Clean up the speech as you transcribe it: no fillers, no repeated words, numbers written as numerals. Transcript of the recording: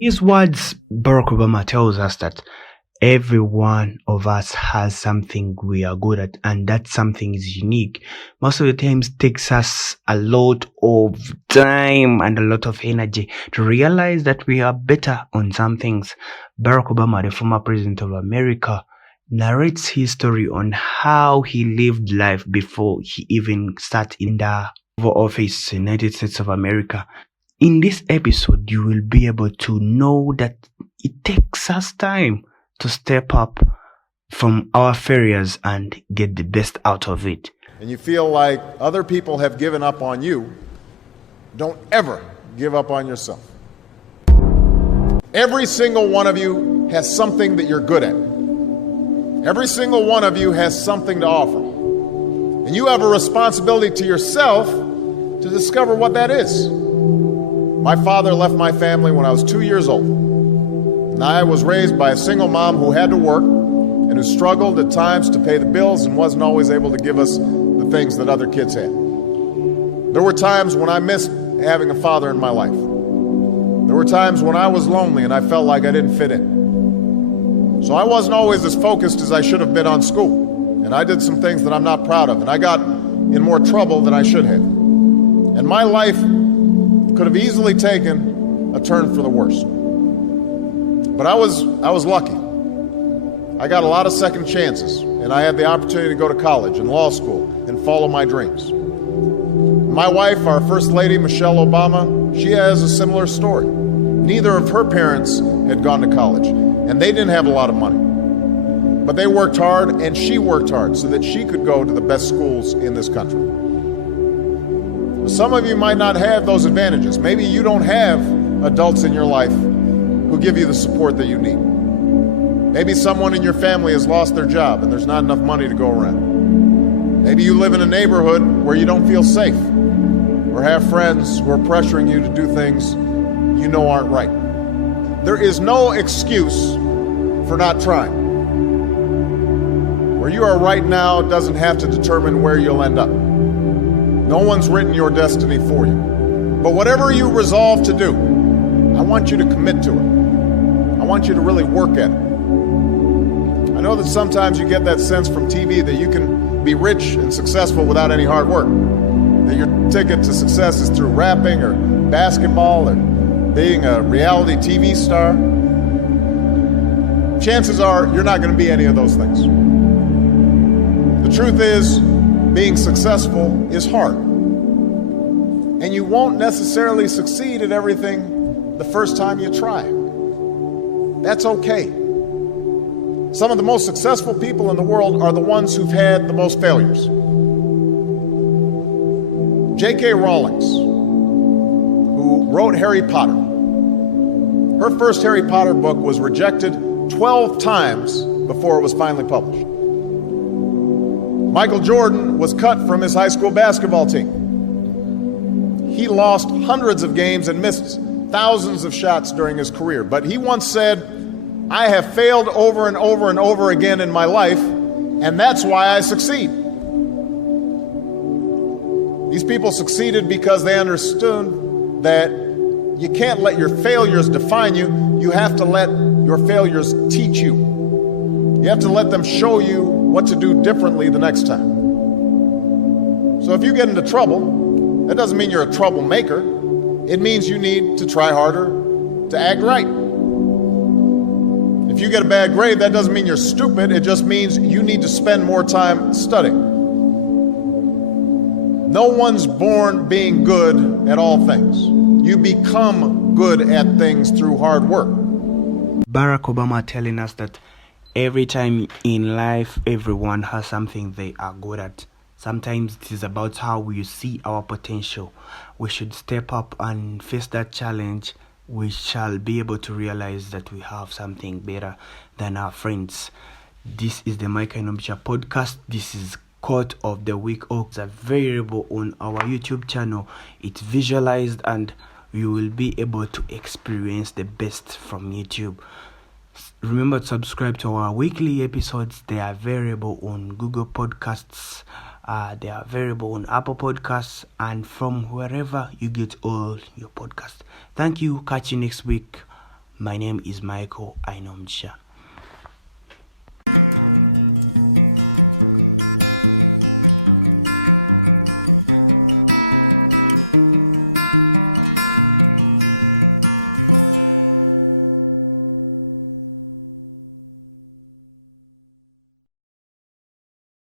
His words, Barack Obama tells us that every one of us has something we are good at, and that something is unique. Most of the times takes us a lot of time and a lot of energy to realize that we are better on some things. Barack Obama, the former president of America, narrates his story on how he lived life before he even sat in the Oval Office in the United States of America. In this episode, you will be able to know that it takes us time to step up from our failures and get the best out of it. And you feel like other people have given up on you, don't ever give up on yourself. Every single one of you has something that you're good at. Every single one of you has something to offer. And you have a responsibility to yourself to discover what that is. My father left my family when I was 2 years old. And I was raised by a single mom who had to work and who struggled at times to pay the bills and wasn't always able to give us the things that other kids had. There were times when I missed having a father in my life. There were times when I was lonely and I felt like I didn't fit in. So I wasn't always as focused as I should have been on school. And I did some things that I'm not proud of. And I got in more trouble than I should have. And my life could have easily taken a turn for the worse. But I was lucky. I got a lot of second chances, and I had the opportunity to go to college and law school and follow my dreams. My wife, our First Lady, Michelle Obama, she has a similar story. Neither of her parents had gone to college, and they didn't have a lot of money. But they worked hard, and she worked hard so that she could go to the best schools in this country. Some of you might not have those advantages. Maybe you don't have adults in your life who give you the support that you need. Maybe someone in your family has lost their job and there's not enough money to go around. Maybe you live in a neighborhood where you don't feel safe or have friends who are pressuring you to do things you know aren't right. There is no excuse for not trying. Where you are right now doesn't have to determine where you'll end up. No one's written your destiny for you. But whatever you resolve to do, I want you to commit to it. I want you to really work at it. I know that sometimes you get that sense from TV that you can be rich and successful without any hard work. That your ticket to success is through rapping or basketball or being a reality TV star. Chances are you're not going to be any of those things. The truth is, being successful is hard. And you won't necessarily succeed at everything the first time you try. That's okay. Some of the most successful people in the world are the ones who've had the most failures. J.K. Rowling, who wrote Harry Potter, her first Harry Potter book was rejected 12 times before it was finally published. Michael Jordan was cut from his high school basketball team. He lost hundreds of games and missed thousands of shots during his career. But he once said, "I have failed over and over and over again in my life, and that's why I succeed." These people succeeded because they understood that you can't let your failures define you. You have to let your failures teach you. You have to let them show you what to do differently the next time. So if you get into trouble, that doesn't mean you're a troublemaker. It means you need to try harder to act right. If you get a bad grade, that doesn't mean you're stupid. It just means you need to spend more time studying. No one's born being good at all things. You become good at things through hard work. Barack Obama telling us that every time in life, everyone has something they are good at. Sometimes it is about how we see our potential. We should step up and face that challenge. We shall be able to realize that we have something better than our friends. This is the Mike Inomcha podcast. This is Quote of the Week. It's available on our YouTube channel. It's visualized and you will be able to experience the best from YouTube. Remember to subscribe to our weekly episodes. They are available on Google Podcasts. They are available on Apple Podcasts and from wherever you get all your podcasts. Thank you. Catch you next week. My name is Michael Ainomcha.